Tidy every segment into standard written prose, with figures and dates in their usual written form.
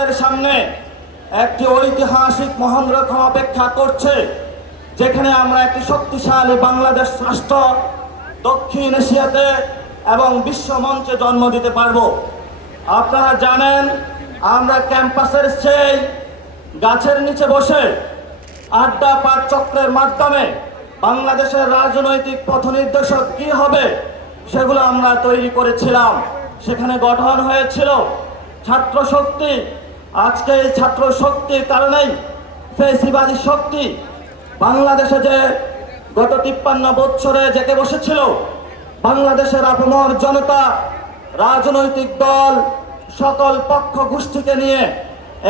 আপনাদের সামনে একটি ঐতিহাসিক মহানরকম অপেক্ষা করছে, যেখানে আমরা একটি শক্তিশালী বাংলাদেশ রাষ্ট্র দক্ষিণ এশিয়াতে এবং বিশ্ব মঞ্চে জন্ম দিতে পারবো। আপনারা জানেন, আমরা ক্যাম্পাসের সেই গাছের নিচে বসে আড্ডা পাঠ চক্রের মাধ্যমে বাংলাদেশের রাজনৈতিক পথ নির্দেশক কি হবে সেগুলো আমরা তৈরি করেছিলাম। সেখানে গঠন হয়েছিল ছাত্র শক্তি। আজকে এই ছাত্র শক্তির কারণেই ফ্যাসিবাদী শক্তি বাংলাদেশে যে গত 53 বছরে জেগে বসেছিল, বাংলাদেশের আপামর জনতা, রাজনৈতিক দল, সকল পক্ষ গোষ্ঠীকে নিয়ে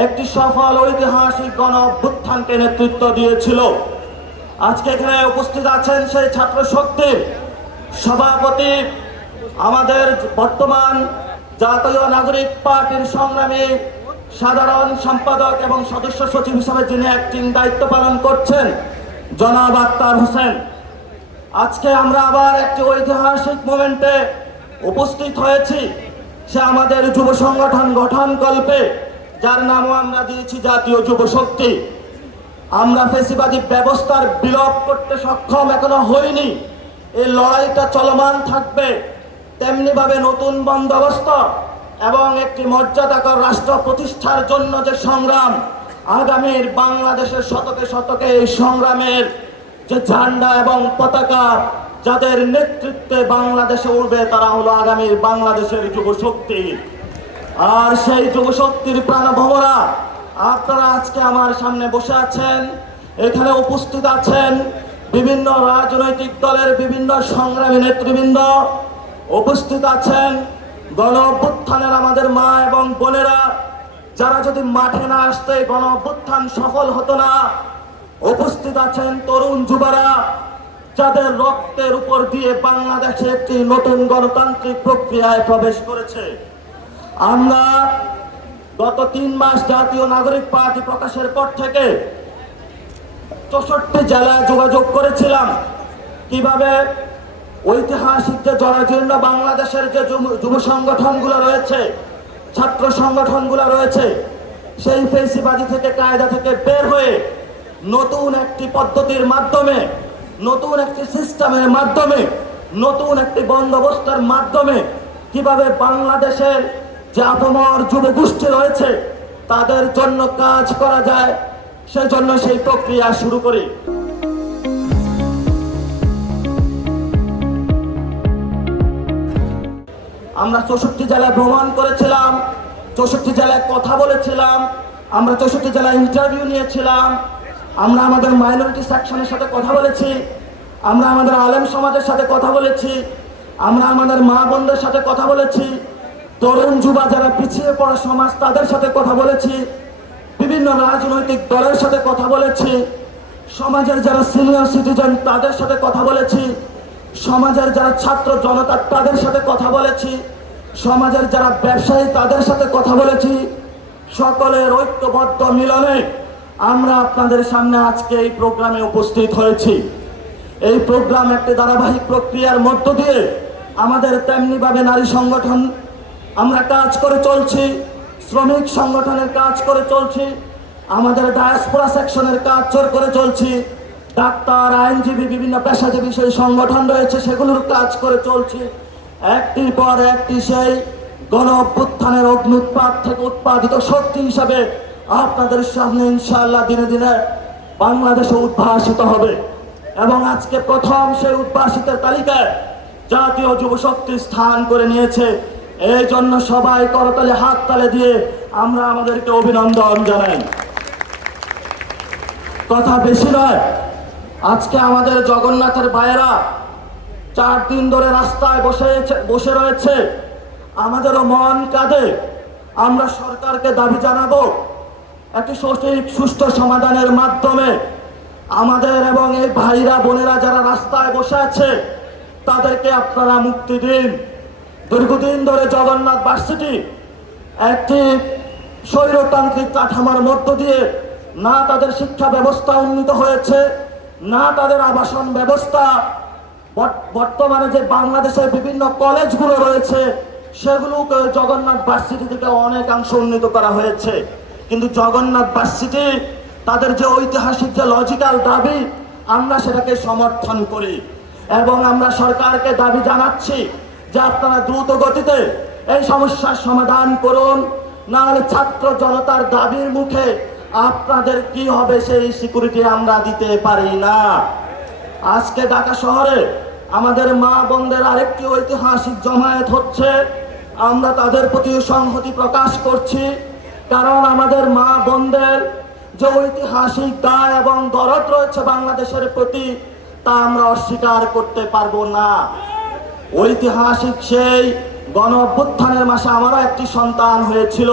একটি সফল ঐতিহাসিক গণ অভ্যুত্থানকে নেতৃত্ব দিয়েছিল। আজকে এখানে উপস্থিত আছেন সেই ছাত্র শক্তির সভাপতি, আমাদের বর্তমান জাতীয় নাগরিক পার্টির সংগ্রামী সাধারণ সম্পাদক এবং সদস্য সচিব হিসাবে যিনি অ্যাক্টিং দায়িত্ব পালন করছেন, জনাব আক্তার হোসেন। আজকে আমরা আবার একটি ঐতিহাসিক মোমেন্টে উপস্থিত হয়েছি। সে আমাদের যুব সংগঠন গঠনকল্পে, যার নামও আমরা দিয়েছি জাতীয় যুব শক্তি। আমরা ফ্যাসিবাদী ব্যবস্থার বিলোপ করতে সক্ষম এখনো হইনি। এই লড়াইটা চলমান থাকবে। তেমনিভাবে নতুন বন্দোবস্ত এবং একটি মর্যাদাকর রাষ্ট্র প্রতিষ্ঠার জন্য যে সংগ্রাম, আগামীর বাংলাদেশের শতকে শতকে এই সংগ্রামের যে ঝান্ডা এবং পতাকা যাদের নেতৃত্বে বাংলাদেশে উঠবে, তারা হলো আগামীর বাংলাদেশের যুব শক্তি। আর সেই যুব শক্তির প্রাণভোমরা আপনারা আজকে আমার সামনে বসে আছেন। এখানে উপস্থিত আছেন বিভিন্ন রাজনৈতিক দলের বিভিন্ন সংগ্রামী নেতৃবৃন্দ, উপস্থিত আছেন গণ অভ্যুত্থানের আমাদের মা এবং বোনেরা, যারা যদি মাঠে না আসতে গণ অভ্যুত্থান সফল হতো না। উপস্থিত আছেন তরুণ যুবরা, যাদের রক্তের উপর দিয়ে বাংলাদেশে একটি নতুন গণতান্ত্রিক প্রক্রিয়ায় প্রবেশ করেছে। আমরা গত 3 মাস জাতীয় নাগরিক পার্টি প্রকাশের পর থেকে 64 জেলায় যোগাযোগ করেছিলাম, কিভাবে ঐতিহাসিক যে জরাজীর্ণ বাংলাদেশের যে যুব সংগঠনগুলো রয়েছে, ছাত্র সংগঠনগুলো রয়েছে, সেই ফ্যাসিবাদী থেকে কায়দা থেকে বের হয়ে নতুন একটি পদ্ধতির মাধ্যমে, নতুন একটি সিস্টেমের মাধ্যমে, নতুন একটি বন্দোবস্তের মাধ্যমে কিভাবে বাংলাদেশের যে আপামর যুব গোষ্ঠী রয়েছে তাদের জন্য কাজ করা যায়, সেজন্য সেই প্রক্রিয়া শুরু করি। আমরা 64 জেলায় ভ্রমণ করেছিলাম, 64 জেলায় কথা বলেছিলাম, আমরা 64 জেলায় ইন্টারভিউ নিয়েছিলাম। আমরা আমাদের মাইনরিটি সেকশনের সাথে কথা বলেছি, আমরা আমাদের আলেম সমাজের সাথে কথা বলেছি, আমরা আমাদের মা বোনদের সাথে কথা বলেছি, তরুণ যুবা যারা পিছিয়ে পড়া সমাজ তাদের সাথে কথা বলেছি, বিভিন্ন রাজনৈতিক দলের সাথে কথা বলেছি, সমাজের যারা সিনিয়র সিটিজেন তাদের সাথে কথা বলেছি, সমাজের যারা ছাত্র জনতা তাদের সাথে কথা বলেছি, সমাজের যারা ব্যবসায়ী তাদের সাথে কথা বলেছি। সকলের ঐক্যবদ্ধ মিলনে আমরা আপনাদের সামনে আজকে এই প্রোগ্রামে উপস্থিত হয়েছি। এই প্রোগ্রাম একটি ধারাবাহিক প্রক্রিয়ার মধ্য দিয়ে আমাদের তেমনিভাবে নারী সংগঠন আমরা কাজ করে চলছি, শ্রমিক সংগঠনের কাজ করে চলছি, আমাদের ডায়াসপোরা সেকশনের কাজ করে চলছি, ডাক্তার, আইনজীবী, বিভিন্ন পেশাজীবী সেই সংগঠন রয়েছে সেগুলোর কাজ করে চলছি। একটির পর একটি সেই গণ অভ্যুত্থানের অগ্নুৎপাত থেকে উৎপাদিত শক্তি হিসাবে আপনাদের সামনে ইনশাআল্লাহ দিনে দিনে বাংলাদেশে উদ্ভাসিত হবে। এবং আজকে প্রথম সেই উদ্ভাসিতের তালিকায় জাতীয় যুব শক্তি স্থান করে নিয়েছে। এই জন্য সবাই করতালে হাত তালে দিয়ে আমরা আমাদেরকে অভিনন্দন জানাই। কথা বেশি নয়, আজকে আমাদের জগন্নাথের ভাইয়েরা 4 দিন ধরে রাস্তায় বসে রয়েছে, আমাদেরও মন কাঁদে। আমরা সরকারকে দাবি জানাবো একটি সঠিক সুষ্ঠু সমাধানের মাধ্যমে আমাদের এবং এই ভাইরা বোনেরা যারা রাস্তায় বসে আছে তাদেরকে আপনারা মুক্তি দিন। দীর্ঘদিন ধরে জগন্নাথ ভার্সিটি একটি স্বৈরতান্ত্রিক কাঠামোর মধ্য দিয়ে না তাদের শিক্ষা ব্যবস্থা উন্নীত হয়েছে, না তাদের আবাসন ব্যবস্থা। বর্তমানে যে বাংলাদেশের বিভিন্ন কলেজগুলো রয়েছে সেগুলোকে জগন্নাথ ভার্সিটি থেকে অনেকাংশ উন্নীত করা হয়েছে, কিন্তু জগন্নাথ ভার্সিটি তাদের যে ঐতিহাসিক যে লজিক্যাল দাবি, আমরা সেটাকে সমর্থন করি এবং আমরা সরকারকে দাবি জানাচ্ছি যে আপনারা দ্রুত গতিতে এই সমস্যার সমাধান করুন, না হলে ছাত্র জনতার দাবির মুখে আপনাদের কি হবে সেই সিকিউরিটি আমরা দিতে পারি না। আজকে ঢাকা শহরে আমাদের মা বোনদের আরেকটি ঐতিহাসিক জমায়েত হচ্ছে, আমরা তাদের প্রতি সংহতি প্রকাশ করছি, কারণ আমাদের মা বোনদের যে ঐতিহাসিক দায় এবং দরদ রয়েছে বাংলাদেশের প্রতি, তা আমরা অস্বীকার করতে পারবো না। ঐতিহাসিক সেই গণ অভ্যুত্থানের মাসে আমারও একটি সন্তান হয়েছিল।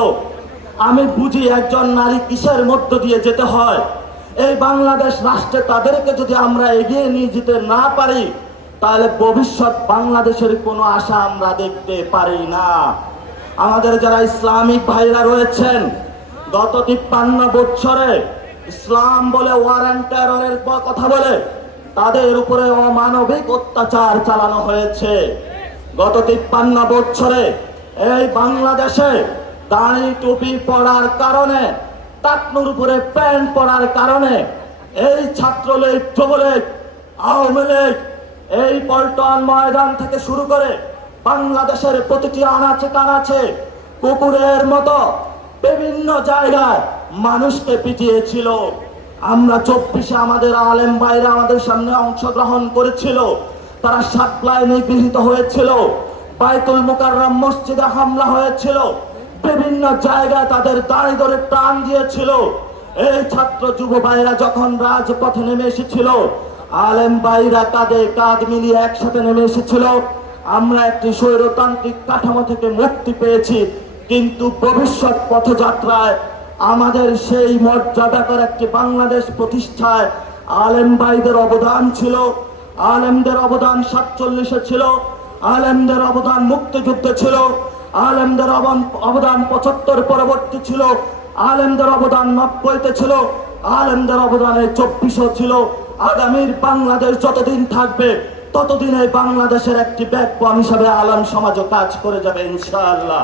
আমি বুঝি একজন নারী কিসের মধ্য দিয়ে যেতে হয়। এই বাংলাদেশ রাষ্ট্রে তাদেরকে যদি আমরা এগিয়ে নিয়ে যেতে না পারি, তাহলে ভবিষ্যৎ বাংলাদেশের কোনো আশা আমরা দেখতে পারি না। আমাদের যারা ইসলামিক ভাইরা রয়েছেন, গত 53 বছরে ইসলাম বলে ওয়ার অ্যান্ড টেররের কথা বলে তাদের উপরে অমানবিক অত্যাচার চালানো হয়েছে। গত 53 বছরে এই বাংলাদেশে দাড়ি টুপি পরার কারণে, টাকনুর উপরে প্যান্ট পরার কারণে এই ছাত্রলীগ, যুবলীগ, আওয়ামী লীগ, এই পল্টন ময়দান থেকে শুরু করে বাংলাদেশের প্রতিটি আনাচে কানাচে কুকুরের মতো বিভিন্ন জায়গায় মানুষকে পিটিয়েছিল। আমরা 24-এ আমাদের আলেম ভাইরা আমাদের সামনে অংশগ্রহণ করেছিল, তারা সাপ্লাই নিগৃহীত হয়েছিল, বাইতুল মুকাররম মসজিদে হামলা হয়েছিল, বিভিন্ন জায়গায় তাদের দাড়ি ধরে প্রাণ দিয়েছিল। এই ছাত্র যুব ভাইরা যখন রাজপথে নেমে এসেছিল, আলেম ভাইরা কাঁধে কাঁধ মিলিয়ে একসাথে নেমে এসেছিল। আমরা একটি স্বৈরতান্ত্রিক কাঠামো থেকে মুক্তি পেয়েছি, কিন্তু ভবিষ্যৎ পথযাত্রায় আমাদের সেই মর্যাদাকর একটি বাংলাদেশ প্রতিষ্ঠায় আলেম ভাইদের অবদান ছিল। আলেমদের অবদান 47-এ ছিল, আলেমদের অবদান মুক্তিযুদ্ধে ছিল, আলেমদের অবদান 75 পরবর্তী ছিল, আলেমদের অবদান 90-তে ছিল, আলেমদের অবদানে 24-ও ছিল। আগামীর বাংলাদেশ যতদিন থাকবে ততদিন এই বাংলাদেশের একটি ব্যাকবন হিসাবে আলেম সমাজও কাজ করে যাবে ইনশাআল্লাহ।